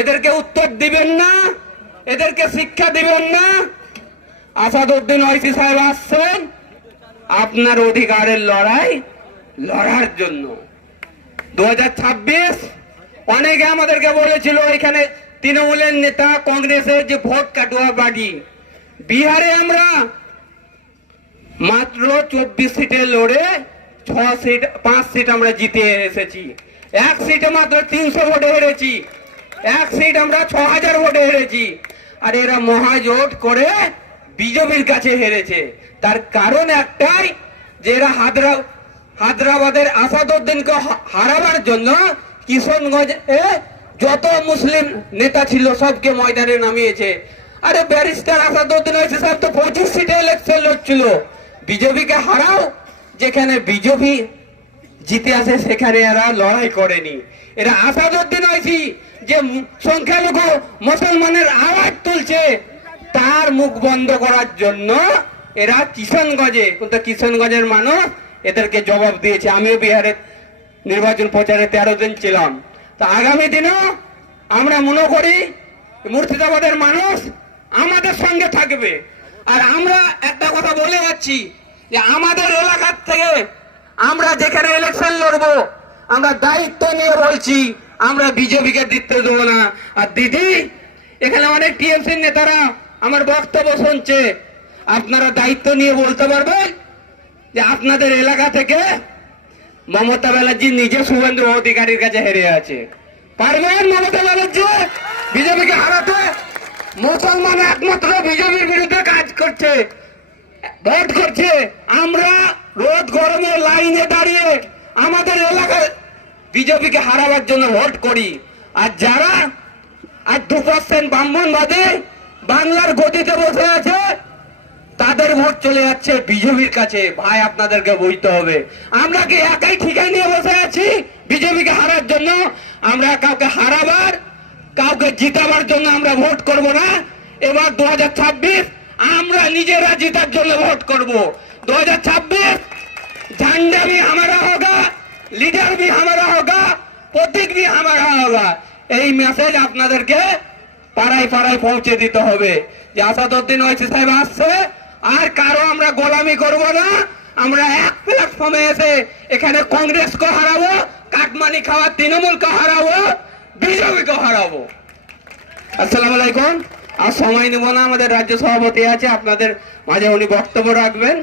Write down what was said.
এদেরকে উত্তর দিবেন না, এদেরকে শিক্ষা দিবেন না। আসাদউদ্দিন ওয়াইসি সাহেব আসছেন আপনার অধিকারের লড়াই লড়ার জন্য। 2026 অনেকে আমাদেরকে বলেছিল এখানে তৃণমূলের নেতা, কংগ্রেসের যে ভোট কাটুয়া বাড়ি। বিহারে আমরা মাত্র 24 সিটে লড়ে 5 সিট আমরা জিতে এসেছি। এক সিটে মাত্র 300 ভোটে হেরেছি, এক সিট আমরা 6000 ভোটে হেরেছি। আর এরা মহাজোট করে বিজেপির কাছে হেরেছে। তার কারণ একটাই, যে এরা হায়দ্রাবাদের আসাদউদ্দিনকে হারাবার জন্য কিশনগঞ্জে যত মুসলিম নেতা ছিল সবকে ময়দানে নামিয়েছে। আরে ব্যারিস্টার আসাদউদ্দিন ওয়াইসি সাহেব তো 25 সিটে ইলেকশন লড়ছিল। বিজেপিকে হারাও, যেখানে বিজেপি জিতে আসে সেখানে এরা লড়াই করেনি। এরা আসাদউদ্দিন ওয়াইসি যে সংখ্যালঘু মুসলমানের আওয়াজ তুলছে তার মুখ বন্ধ করার জন্য এরা কিশনগঞ্জে, কিন্তু কিশনগঞ্জের মানুষ এদেরকে জবাব দিয়েছে। আমিও বিহারের নির্বাচন প্রচারে 13 দিন ছিলাম। তা আগামী দিনও আমরা মনে করি মুর্শিদাবাদের মানুষ আমাদের সঙ্গে থাকবে। আর আমরা একটা কথা বলে যাচ্ছি, যে আমাদের এলাকার থেকে আমরা যেখানে ইলেকশন লড়বো আমরা দায়িত্ব নিয়ে বলছি, আমরা বিজেপিকে দিতে দেবো না। আর দিদি, এখানে অনেক টিএমসির নেতারা আমার বক্তব্য শুনছে, আপনারা দায়িত্ব নিয়ে বলতে পারবেন যে আপনাদের এলাকা থেকে মমতা ব্যানার্জি নিজে শুভেন্দু অধিকারীর কাছে হেরে আছে? পারবেন মমতা ব্যানার্জি বিজেপিকে হারাতে? মুসলমান একমাত্র বিজেপির বিরুদ্ধে কাজ করছে, ভোট করছে। আমরা রোদ গরমে লাইনে দাঁড়িয়ে আমাদের এলাকায় বিজেপিকে হারাবার জন্য ভোট করি। আর যারা আর 2% ব্রাহ্মণবাদী বাংলার গদিতে বসে আছে তাদের ভোট চলে যাচ্ছে বিজেপির কাছে। ভাই, আপনাদেরকে বুঝতে হবে, আমরা কি একাই ঠিকাই নিয়ে বসে আছি বিজেপিকে হারার জন্য? আমরা কাউকে হারাবার, কাউকে জিতাবার জন্য আমরা ভোট করব না। এবার 2026 আমরা নিজেরা জিতার জন্য ভোট করব। 2026 झंडा भी हमारा होगा, लीडर भी हमारा होगा, प्रतीक भी हमारा होगा। এই মেসেজ আপনাদেরকে পাড়ায় পাড়ায় পৌঁছে দিতে হবে যে আসাদউদ্দিন ওয়াইসি সাহেব আসছে, আর কারো আমরা গোলামি করব না। আমরা এক প্ল্যাটফর্মে এসে এখানে কংগ্রেসকে হারাবো, কাটমানি খাওয়া তৃণমূলকে হারাবো, বিজেপিকে হারাবো। আসসালামু আলাইকুম। আর সময় নেব না, আমাদের রাজ্য সভাপতি আছে, আপনাদের মাঝে উনি বক্তব্য রাখবেন।